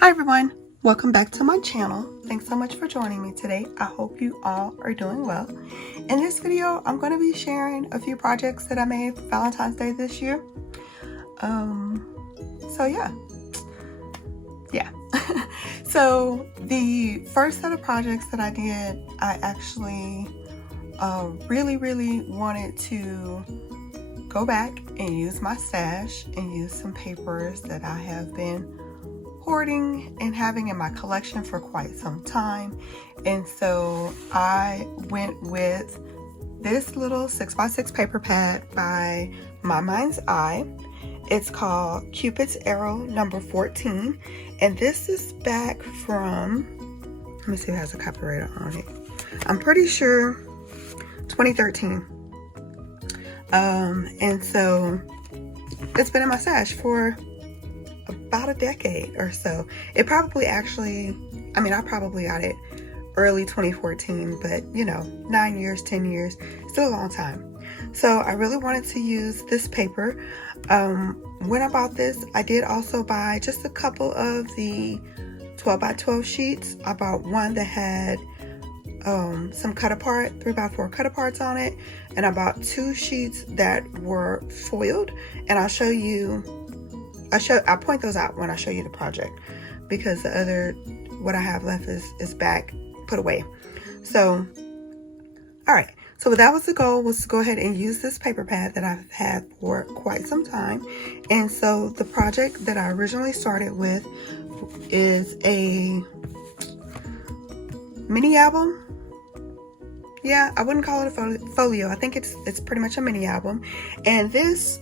Hi everyone, welcome back to my channel. Thanks so much for joining me today. I hope you all are doing well. In this video, I'm going to be sharing a few projects that I made for Valentine's Day this year. So yeah. So the first set of projects that I did, I actually really wanted to go back and use my stash and use some papers that I have been hoarding and having in my collection for quite some time. And so I went with this little 6x6 paper pad by My Mind's Eye. It's called Cupid's Arrow number 14, and this is back from, let me see if it has a copyright on it. I'm pretty sure 2013. And so it's been in my stash for about a decade or so. It probably actually, I probably got it early 2014, but you know, 9 years, 10 years, still a long time. So I really wanted to use this paper. When I bought this, I did also buy just a couple of the 12x12 sheets. I bought one that had some cut apart 3x4 cut aparts on it, and I bought two sheets that were foiled, and I'll point those out when I show you the project, because the other, what I have left is back, put away. So, all right. So that was the goal, was to go ahead and use this paper pad that I've had for quite some time. And so the project that I originally started with is a mini album. Yeah, I wouldn't call it a folio. I think it's pretty much a mini album. And this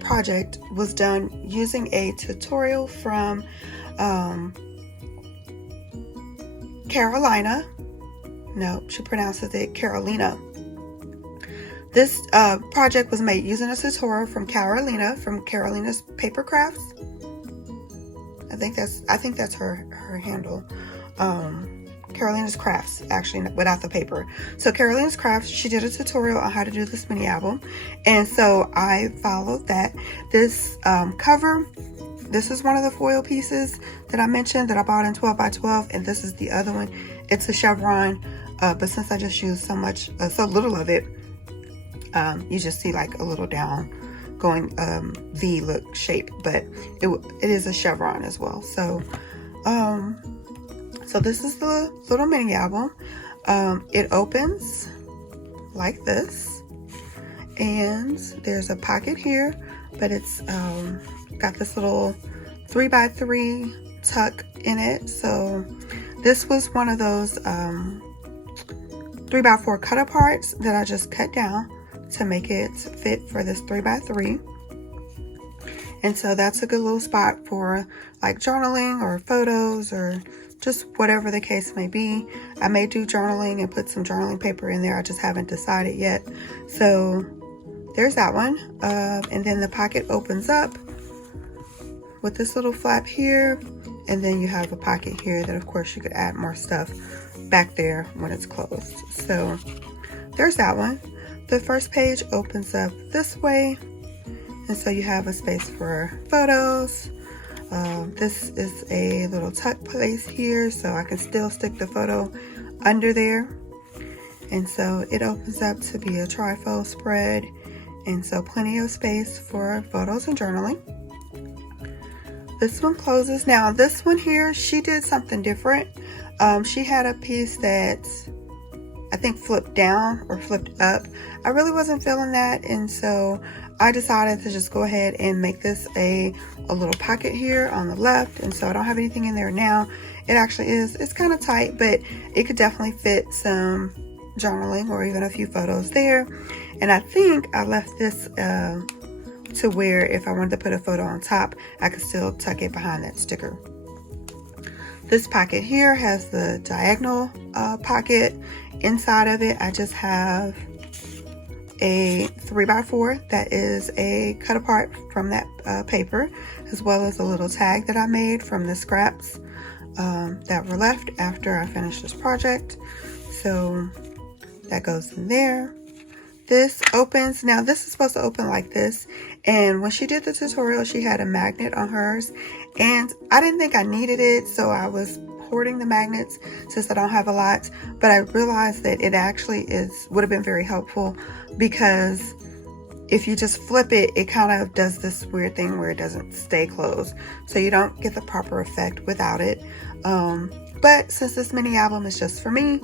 project was done using a tutorial from Carolina. No, she pronounces it Carolina. This project was made using a tutorial from Carolina, from Carolina's Paper Crafts. I think that's her handle. Carolina's Crafts, actually, without the paper. So Carolina's Crafts, she did a tutorial on how to do this mini album, and so I followed that. This cover, this is one of the foil pieces that I mentioned that I bought in 12x12, and this is the other one. It's a chevron, but since I just used so little of it, you just see like a little down going V look shape, but it is a chevron as well. So so this is the little mini album. It opens like this, and there's a pocket here, but it's got this little 3x3 tuck in it. So this was one of those 3x4 cut aparts that I just cut down to make it fit for this 3x3. And so that's a good little spot for like journaling or photos or just whatever the case may be. I may do journaling and put some journaling paper in there. I just haven't decided yet. So there's that one. And then the pocket opens up with this little flap here. And then you have a pocket here that of course you could add more stuff back there when it's closed. So there's that one. The first page opens up this way. And so you have a space for photos. This is a little tuck place here, so I can still stick the photo under there. And so it opens up to be a trifold spread, and so plenty of space for photos and journaling. This one closes. Now this one here, she did something different. She had a piece that I think flipped down or flipped up. I really wasn't feeling that, and so I decided to just go ahead and make this a little pocket here on the left. And so I don't have anything in there now. It actually it's kind of tight, but it could definitely fit some journaling or even a few photos there. And I think I left this to where if I wanted to put a photo on top, I could still tuck it behind that sticker. This pocket here has the diagonal pocket. Inside of it, I just have a 3x4 that is a cut apart from that paper, as well as a little tag that I made from the scraps that were left after I finished this project. So that goes in there. This opens, now this is supposed to open like this, And when she did the tutorial, she had a magnet on hers, and I didn't think I needed it, so I was hoarding the magnets since I don't have a lot. But I realized that it actually would have been very helpful, because if you just flip it, it kind of does this weird thing where it doesn't stay closed, so you don't get the proper effect without it. But since this mini album is just for me,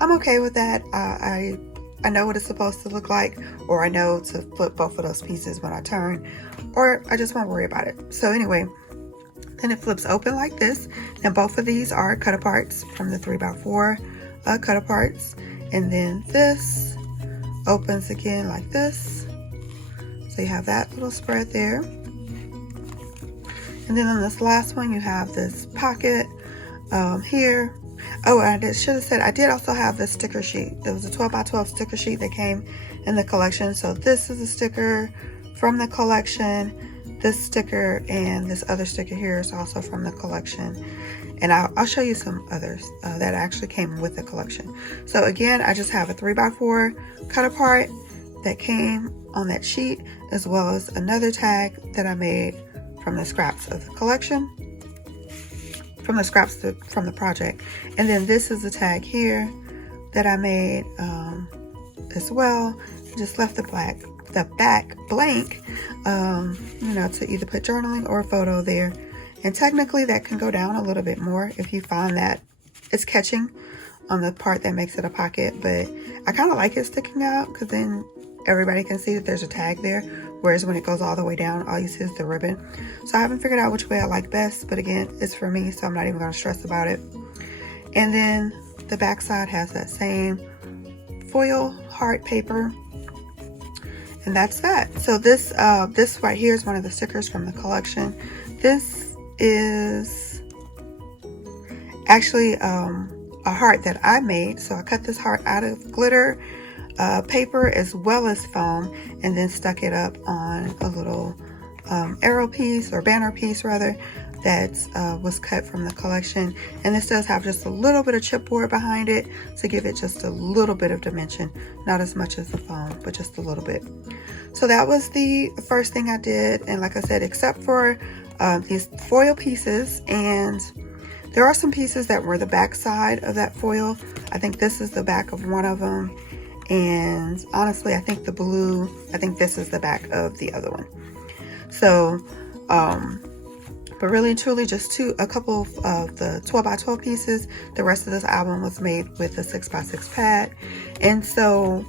I'm okay with that. I know what it's supposed to look like, or I know to flip both of those pieces when I turn, or I just won't worry about it. So anyway, then it flips open like this, and both of these are cut aparts from the 3x4 cut aparts. And then this opens again like this, so you have that little spread there. And then on this last one, you have this pocket here. Oh, I should have said, I did also have this sticker sheet. There was a 12x12 sticker sheet that came in the collection. So this is a sticker from the collection. This sticker and this other sticker here is also from the collection. And I'll show you some others that actually came with the collection. So again, I just have a 3x4 cut apart that came on that sheet, as well as another tag that I made from the scraps of the collection, from the scraps from the project. And then this is a tag here that I made as well. Just left the back blank, you know, to either put journaling or a photo there. And technically that can go down a little bit more if you find that it's catching on the part that makes it a pocket. But I kind of like it sticking out, because then everybody can see that there's a tag there. Whereas when it goes all the way down, all you see is the ribbon. So I haven't figured out which way I like best, but again, it's for me, so I'm not even going to stress about it. And then the back side has that same foil heart paper. And that's that. So this right here is one of the stickers from the collection. This is actually a heart that I made. So I cut this heart out of glitter paper as well as foam, and then stuck it up on a little arrow piece, or banner piece rather, that was cut from the collection. And this does have just a little bit of chipboard behind it to give it just a little bit of dimension, not as much as the foam, but just a little bit. So that was the first thing I did. And like I said, except for these foil pieces, and there are some pieces that were the back side of that foil. I think this is the back of one of them. And honestly, I think this is the back of the other one. So, but really and truly just a couple of the 12x12 pieces. The rest of this album was made with a 6x6 pad. And so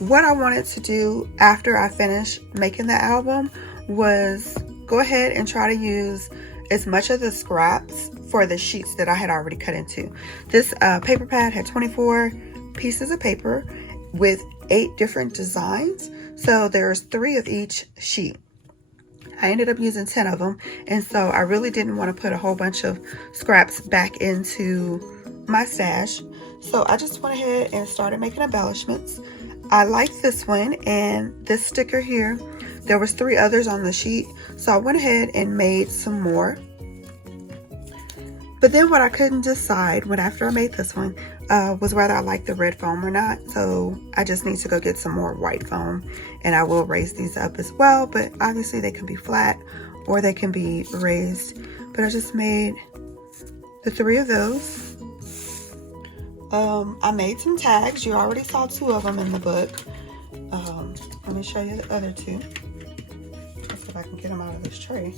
what I wanted to do after I finished making the album was go ahead and try to use as much of the scraps for the sheets that I had already cut into. This paper pad had 24 pieces of paper with 8 different designs. So there's 3 of each sheet. I ended up using 10 of them. And so I really didn't want to put a whole bunch of scraps back into my stash. So I just went ahead and started making embellishments. I like this one and this sticker here. There was 3 others on the sheet. So I went ahead and made some more. But then what I couldn't decide after I made this one was whether I liked the red foam or not. So I just need to go get some more white foam, and I will raise these up as well. But obviously they can be flat or they can be raised. But I just made the 3 of those. I made some tags. You already saw 2 of them in the book. Let me show you the other 2. Let's see if I can get them out of this tray.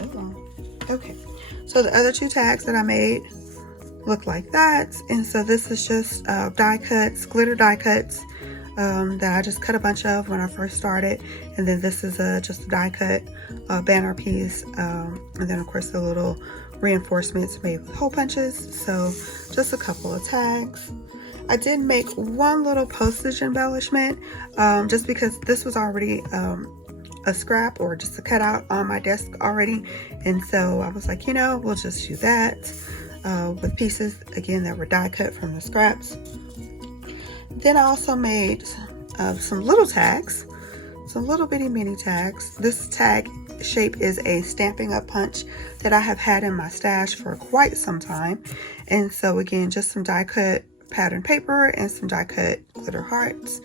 Hold on. Okay. So the other 2 tags that I made look like that. And so this is just die cuts, glitter die cuts that I just cut a bunch of when I first started. And then this is just a die cut banner piece. And then of course the little reinforcements made with hole punches. So just a couple of tags. I did make one little postage embellishment just because this was already a scrap or just a cutout on my desk already. And so I was like, you know, we'll just do that with pieces again that were die cut from the scraps. Then I also made some little tags, some little bitty mini tags. This tag shape is a Stampin' Up! Punch that I have had in my stash for quite some time. And so again, just some die cut pattern paper and some die cut glitter hearts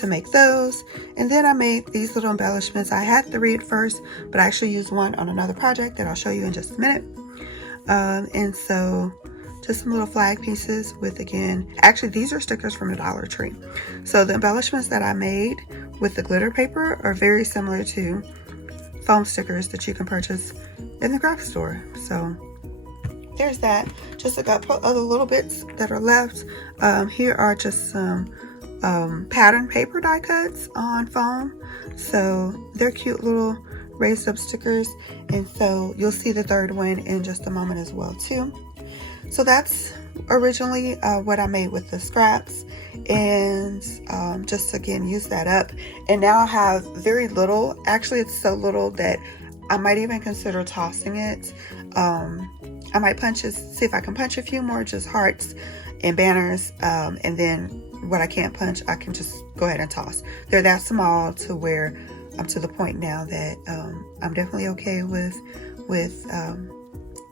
to make those. And then I made these little embellishments. I had 3 at first, but I actually used one on another project that I'll show you in just a minute. And so just some little flag pieces with, again, actually these are stickers from the Dollar Tree. So the embellishments that I made with the glitter paper are very similar to foam stickers that you can purchase in the craft store. So there's that. Just a couple other little bits that are left. Here are just some pattern paper die cuts on foam. So they're cute little raised up stickers. And so you'll see the third one in just a moment as well too. So that's originally what I made with the scraps, and just again use that up. And now I have very little. Actually, it's so little that I might even consider tossing it. I might see if I can punch a few more just hearts and banners, and then what I can't punch I can just go ahead and toss. They're that small to where I'm to the point now that I'm definitely okay with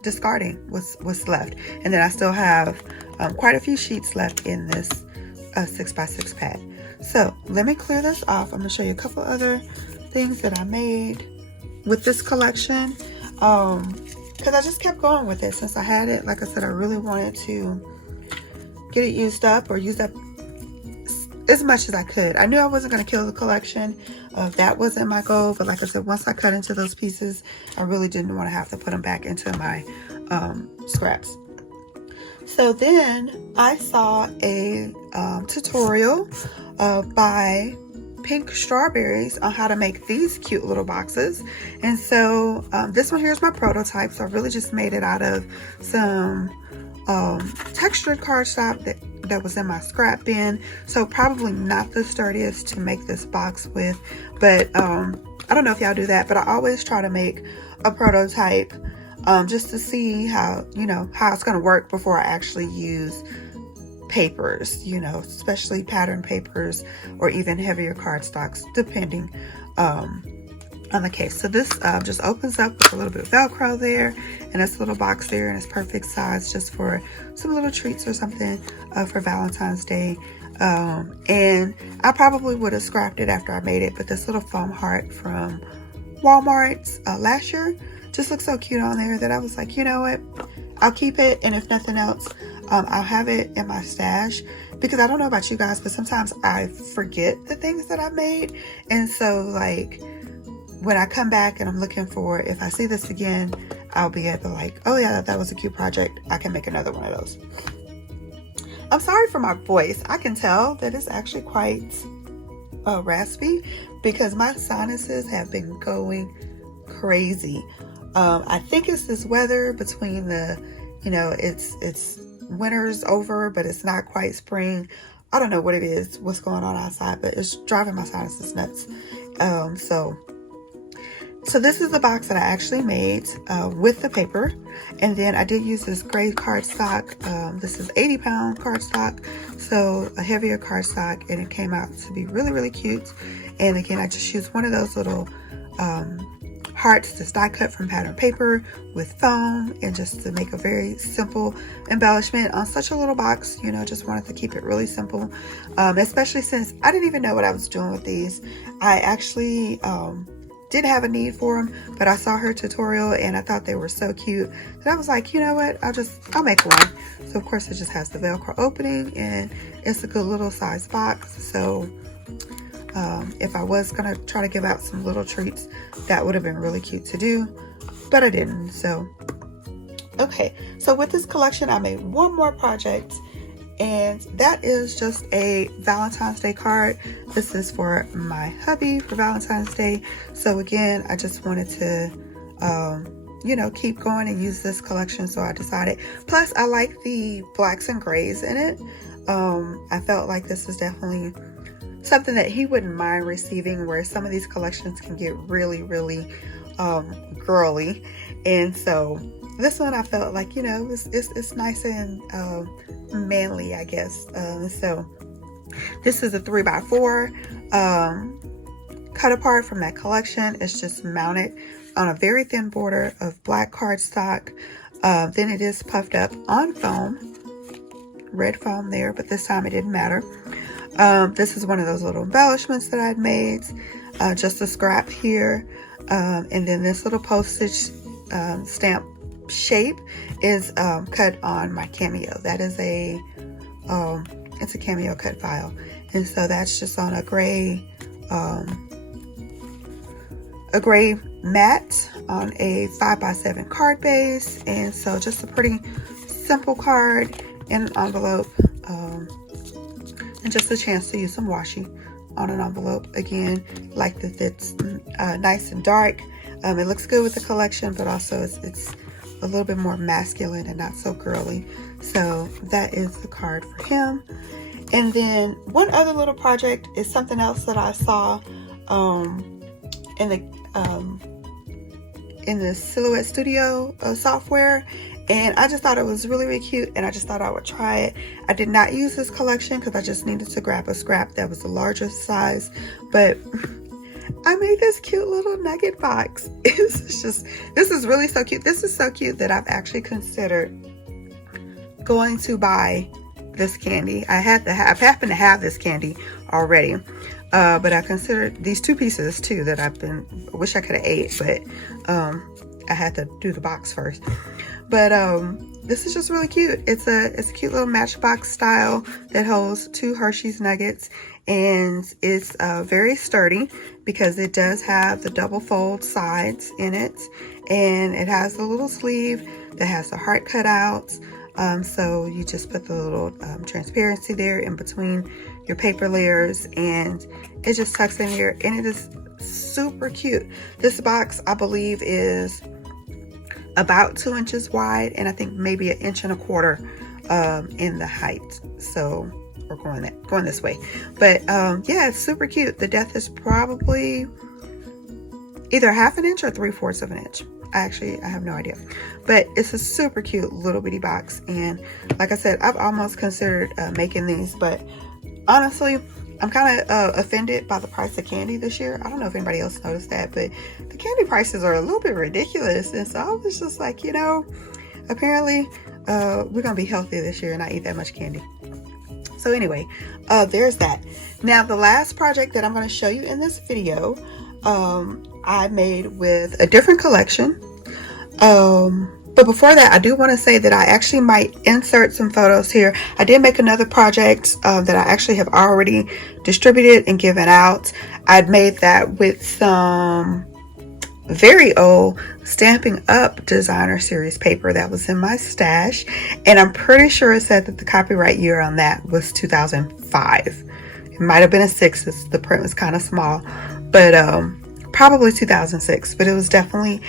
discarding what's left. And then I still have quite a few sheets left in this 6x6 pad. So let me clear this off. I'm gonna show you a couple other things that I made with this collection, because I just kept going with it since I had it. Like I said, I really wanted to get it used up, or used up as much as I could. I knew I wasn't going to kill the collection. That wasn't my goal. But like I said, once I cut into those pieces, I really didn't want to have to put them back into my scraps. So then I saw a tutorial by Pink Strawberries on how to make these cute little boxes. And so this one here is my prototype. So I really just made it out of some textured cardstock that was in my scrap bin. So probably not the sturdiest to make this box with, but I don't know if y'all do that, but I always try to make a prototype just to see how, how it's going to work before I actually use papers, especially pattern papers or even heavier cardstocks, depending on the case. So this just opens up with a little bit of Velcro there, and this little box there, and it's perfect size just for some little treats or something for Valentine's Day. And I probably would have scrapped it after I made it, but this little foam heart from Walmart last year just looks so cute on there that I was like, you know what, I'll keep it, and if nothing else, I'll have it in my stash, because I don't know about you guys, but sometimes I forget the things that I made. And so like when I come back and I'm looking for, if I see this again, I'll be able to like, oh yeah, that was a cute project, I can make another one of those. I'm sorry for my voice. I can tell that it's actually quite raspy because my sinuses have been going crazy. I think it's this weather between the, it's winter's over, but it's not quite spring. I don't know what it is, what's going on outside, but it's driving my sinuses nuts. So this is the box that I actually made with the paper. And then I did use this gray cardstock. This is 80-pound cardstock, so a heavier cardstock, and it came out to be really, really cute. And again, I just used one of those little hearts that's die cut from pattern paper with foam, and just to make a very simple embellishment on such a little box. Just wanted to keep it really simple, especially since I didn't even know what I was doing with these. I actually didn't have a need for them, but I saw her tutorial and I thought they were so cute that I was like, you know what, I'll make one. So of course it just has the Velcro opening, and it's a good little size box. So if I was gonna try to give out some little treats, that would have been really cute to do, but I didn't. So okay, so with this collection I made one more project, and that is just a Valentine's Day card. This is for my hubby for Valentine's Day. So again, I just wanted to keep going and use this collection, so I decided. Plus I like the blacks and grays in it. I felt like this is definitely something that he wouldn't mind receiving, where some of these collections can get really, really girly. And so this one I felt like, it's nice and manly, I guess. So this is a 3x4 cut apart from that collection. It's just mounted on a very thin border of black cardstock. Then it is puffed up on foam red foam there, but this time it didn't matter. This is one of those little embellishments that I'd made, just a scrap here. And then this little postage stamp shape is cut on my Cameo. That is it's a Cameo cut file, and so that's just on a gray mat on a 5x7 card base. And so just a pretty simple card in an envelope, and just a chance to use some washi on an envelope. Again, like that it's nice and dark. It looks good with the collection, but also it's a little bit more masculine and not so girly. So that is the card for him. And then one other little project is something else that I saw in the Silhouette Studio software, and I just thought it was really, really cute, and I just thought I would try it. I did not use this collection because I just needed to grab a scrap that was the largest size, but I made this cute little nugget box. This is really so cute. This is so cute that I've actually considered going to buy this candy. I happen to have this candy already, but I considered these two pieces too that I wish I could have ate, but I had to do the box first. But this is just really cute. It's a cute little matchbox style that holds 2 Hershey's nuggets, and it's very sturdy because it does have the double fold sides in it, and it has a little sleeve that has the heart cutouts. So you just put the little transparency there in between your paper layers, and it just tucks in here, and it is super cute. This box, I believe, is about 2 inches wide, and I think maybe 1.25 inches in the height. So we're going this way, but yeah, it's super cute. The depth is probably either 1/2 inch or 3/4 of an inch. I have no idea, but it's a super cute little bitty box. And like I said, I've almost considered making these, but honestly, I'm kind of offended by the price of candy this year. I don't know if anybody else noticed that, but the candy prices are a little bit ridiculous. And so I was just like, apparently we're gonna be healthy this year and not eat that much candy. So anyway, there's that. Now the last project that I'm going to show you in this video, I made with a different collection. But before that, I do want to say that I actually might insert some photos here. I did make another project that I actually have already distributed and given out. I'd made that with some very old Stampin' Up! Designer Series paper that was in my stash, and I'm pretty sure it said that the copyright year on that was 2005. It might have been a 6. The print was kind of small, but probably 2006. But it was definitely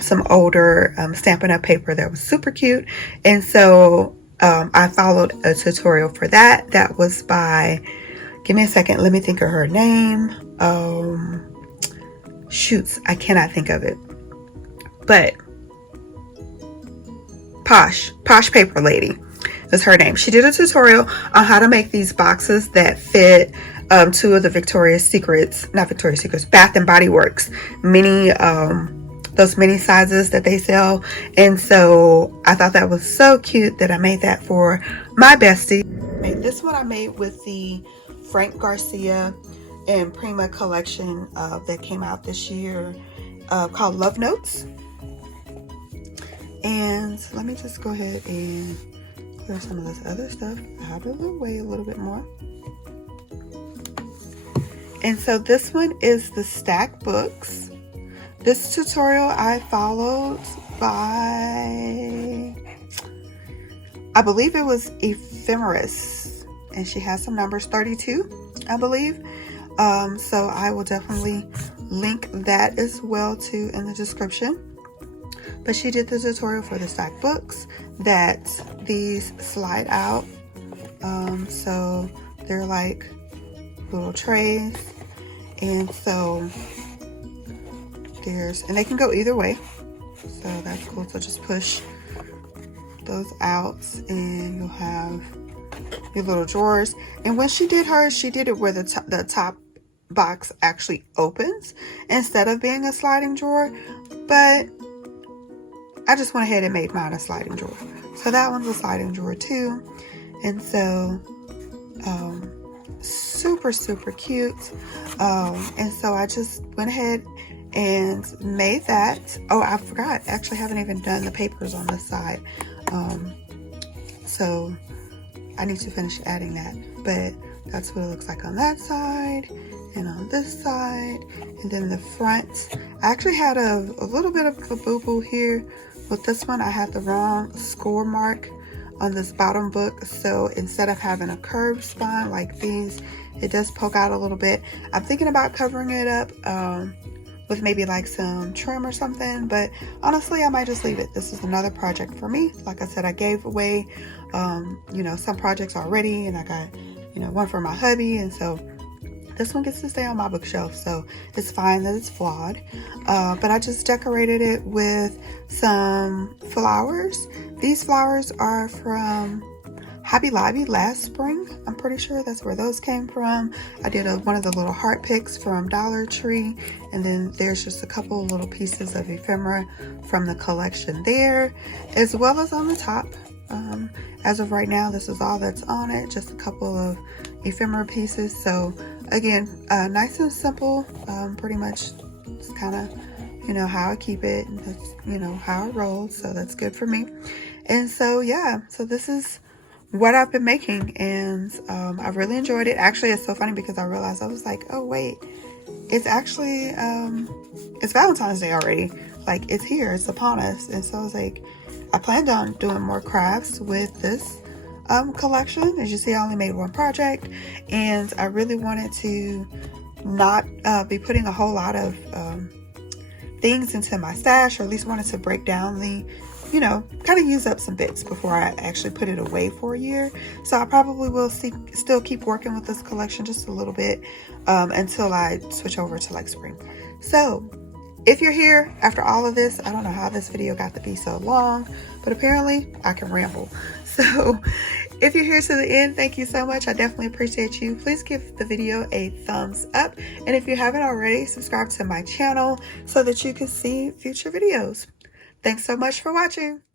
some older Stampin' Up! Paper that was super cute, and so I followed a tutorial for that. That was by, give me a second, let me think of her name. Shoots, I cannot think of it, but Posh Paper Lady is her name. She did a tutorial on how to make these boxes that fit 2 of the Bath and Body Works mini, those mini sizes that they sell. And so I thought that was so cute that I made that for my bestie. This one I made with the Frank Garcia and Prima collection that came out this year, called Love Notes. And let me just go ahead and clear some of this other stuff out of the way a little bit more. And so this one is the stack books. This tutorial I followed by, I believe it was Ephemeris, and she has some numbers, 32, I believe. So I will definitely link that as well too in the description. But she did the tutorial for the stack books that these slide out. So they're like little trays, and so and they can go either way, so that's cool. So just push those out and you'll have your little drawers. And when she did hers, she did it where the top box actually opens instead of being a sliding drawer, but I just went ahead and made mine a sliding drawer. So that one's a sliding drawer too. And so super cute. And so I just went ahead and made that. Oh, I forgot, actually haven't even done the papers on this side. So I need to finish adding that, but that's what it looks like on that side and on this side. And then the front, I actually had a little bit of a boo-boo here with this one. I had the wrong score mark on this bottom book, so instead of having a curved spine like these, it does poke out a little bit. I'm thinking about covering it up with maybe like some trim or something, but honestly I might just leave it. This is another project for me. Like I said, I gave away you know, some projects already, and I got, you know, one for my hubby, and so this one gets to stay on my bookshelf, so it's fine that it's flawed. But I just decorated it with some flowers. These flowers are from Hobby Lobby last spring. I'm pretty sure that's where those came from. I did one of the little heart picks from Dollar Tree, and then there's just a couple of little pieces of ephemera from the collection there, as well as on the top. As of right now, this is all that's on it, just a couple of ephemera pieces. So again, nice and simple, pretty much it's kind of, you know, how I keep it, and that's, you know, how I roll, so that's good for me. And so yeah, so this is what I've been making, and I've really enjoyed it. Actually, it's so funny because I realized, I was like, oh wait, it's actually it's Valentine's Day already. Like, it's here, it's upon us. And so I was like, I planned on doing more crafts with this collection. As you see, I only made one project, and I really wanted to not be putting a whole lot of things into my stash, or at least wanted to break down the, you know, kind of use up some bits before I actually put it away for a year. So I probably will still keep working with this collection just a little bit until I switch over to like spring. So if you're here after all of this, I don't know how this video got to be so long, but apparently I can ramble. So if you're here to the end, thank you so much. I definitely appreciate you. Please give the video a thumbs up. And if you haven't already, subscribe to my channel so that you can see future videos. Thanks so much for watching.